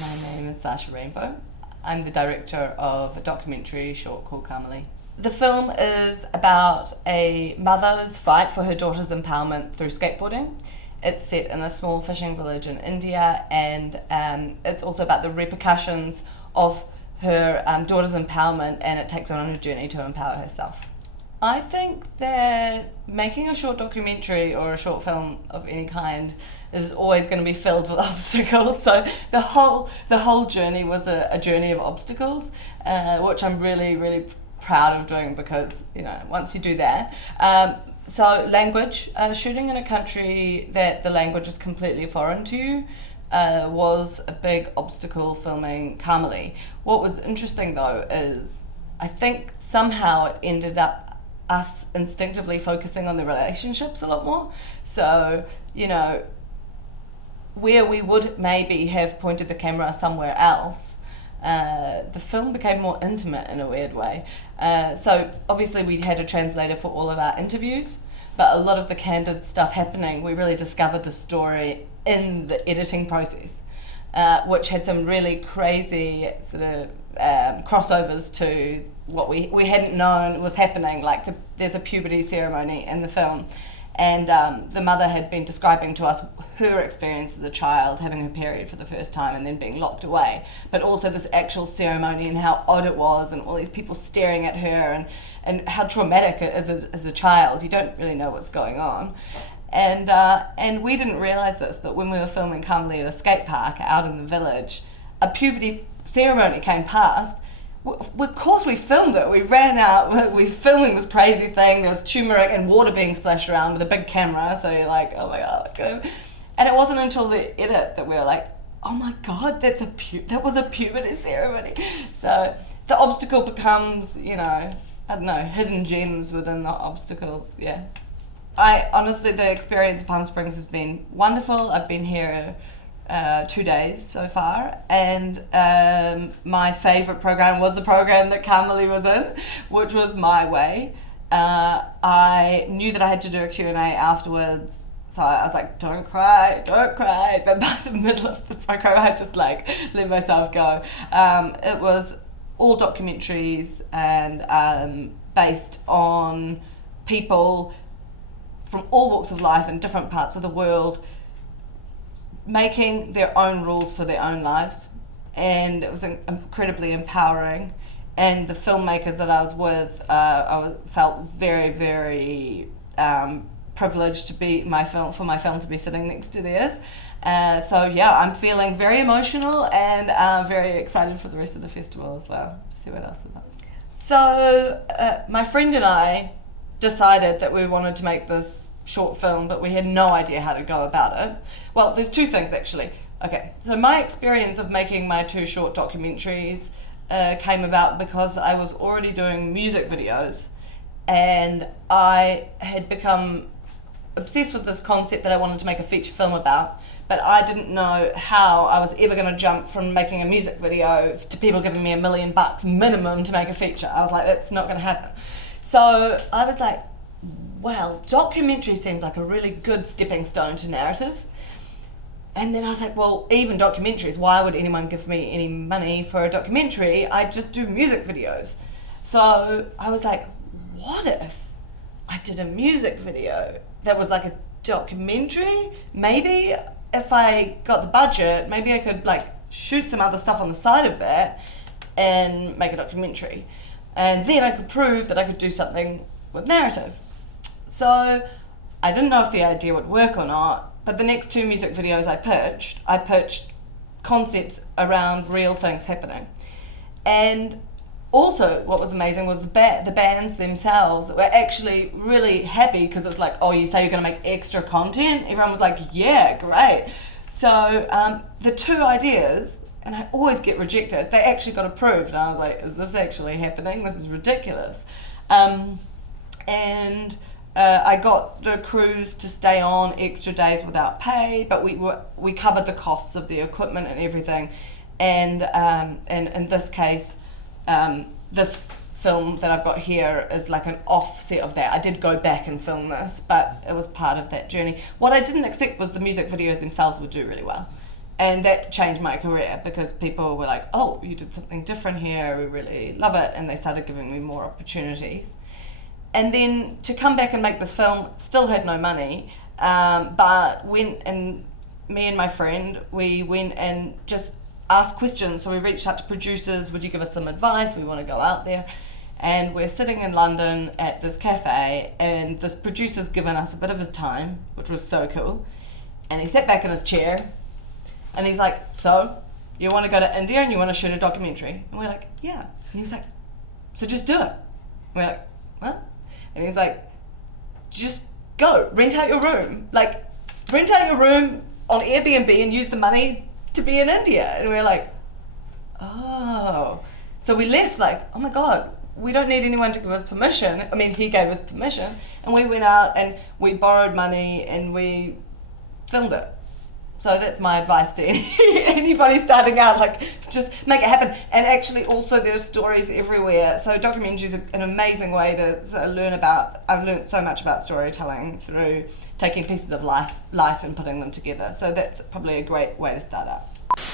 My name is Sasha Rainbow. I'm the director of a documentary short called Kamali. The film is about a mother's fight for her daughter's empowerment through skateboarding. It's set in a small fishing village in India, and it's also about the repercussions of her daughter's empowerment, and it takes her on a journey to empower herself. I think that making a short documentary or a short film of any kind is always going to be filled with obstacles. So the whole journey was a journey of obstacles, which I'm really proud of doing, because once you do that. So language, shooting in a country that the language is completely foreign to you, was a big obstacle filming Kamali. What was interesting though is I think somehow it ended up us instinctively focusing on the relationships a lot more. So, where we would maybe have pointed the camera somewhere else, the film became more intimate in a weird way. So obviously we had a translator for all of our interviews, but a lot of the candid stuff happening, we really discovered the story in the editing process, which had some really crazy sort of crossovers to what we hadn't known was happening. Like there's a puberty ceremony in the film, and the mother had been describing to us her experience as a child having her period for the first time and then being locked away, but also this actual ceremony and how odd it was and all these people staring at her and how traumatic it is as a child. You don't really know what's going on. And we didn't realise this, but when we were filming Kamali at a skate park out in the village, a puberty ceremony came past. Of course we filmed it. We ran out, we were filming this crazy thing. There was turmeric and water being splashed around with a big camera, so you're like, oh my god. And it wasn't until the edit that we were like, oh my god, that was a puberty ceremony. So the obstacle becomes, I don't know, hidden gems within the obstacles, yeah. I honestly, the experience of Palm Springs has been wonderful. I've been here 2 days so far, and my favourite program was the program that Kamali was in, which was My Way. I knew that I had to do a Q&A afterwards, so I was like, don't cry, but by the middle of the program I just let myself go. It was all documentaries and based on people from all walks of life in different parts of the world, making their own rules for their own lives, and it was incredibly empowering. And the filmmakers that I was with, felt very privileged to be for my film to be sitting next to theirs. So yeah, I'm feeling very emotional and very excited for the rest of the festival as well, to see what else is up. So my friend and I decided that we wanted to make this short film, but we had no idea how to go about it. Well, there's two things actually. Okay, so my experience of making my 2 short documentaries came about because I was already doing music videos, and I had become obsessed with this concept that I wanted to make a feature film about, but I didn't know how I was ever going to jump from making a music video to people giving me $1 million minimum to make a feature. I was like, that's not going to happen. So I was like, well, documentary seemed like a really good stepping stone to narrative. And then I was like, well, even documentaries, why would anyone give me any money for a documentary? I just do music videos. So I was like, what if I did a music video that was like a documentary? Maybe if I got the budget, maybe I could shoot some other stuff on the side of that and make a documentary. And then I could prove that I could do something with narrative. So I didn't know if the idea would work or not, but the next 2 music videos I pitched concepts around real things happening. And also what was amazing was the bands themselves were actually really happy, because it's like, oh, you say you're going to make extra content? Everyone was like, yeah, great. So the 2 ideas, and I always get rejected, they actually got approved, and I was like, is this actually happening? This is ridiculous. I got the crews to stay on extra days without pay, but we covered the costs of the equipment and everything. And in this case, this film that I've got here is like an offset of that. I did go back and film this, but it was part of that journey. What I didn't expect was the music videos themselves would do really well. And that changed my career because people were like, oh, you did something different here, we really love it, and they started giving me more opportunities. And then to come back and make this film, still had no money, but went and me and my friend, we went and just asked questions. So we reached out to producers, would you give us some advice? We want to go out there. And we're sitting in London at this cafe, and this producer's given us a bit of his time, which was so cool. And he sat back in his chair, and he's like, so, you want to go to India and you want to shoot a documentary? And we're like, yeah. And he was like, so just do it. And we're like, what? And he's like, just go, rent out your room. Like, rent out your room on Airbnb and use the money to be in India. And we're like, oh. So we left like, oh my God, we don't need anyone to give us permission. I mean, he gave us permission. And we went out and we borrowed money and we filmed it. So that's my advice to anybody starting out, like, just make it happen. And actually also there's stories everywhere. So documentary is an amazing way to learn about, I've learned so much about storytelling through taking pieces of life and putting them together. So that's probably a great way to start out.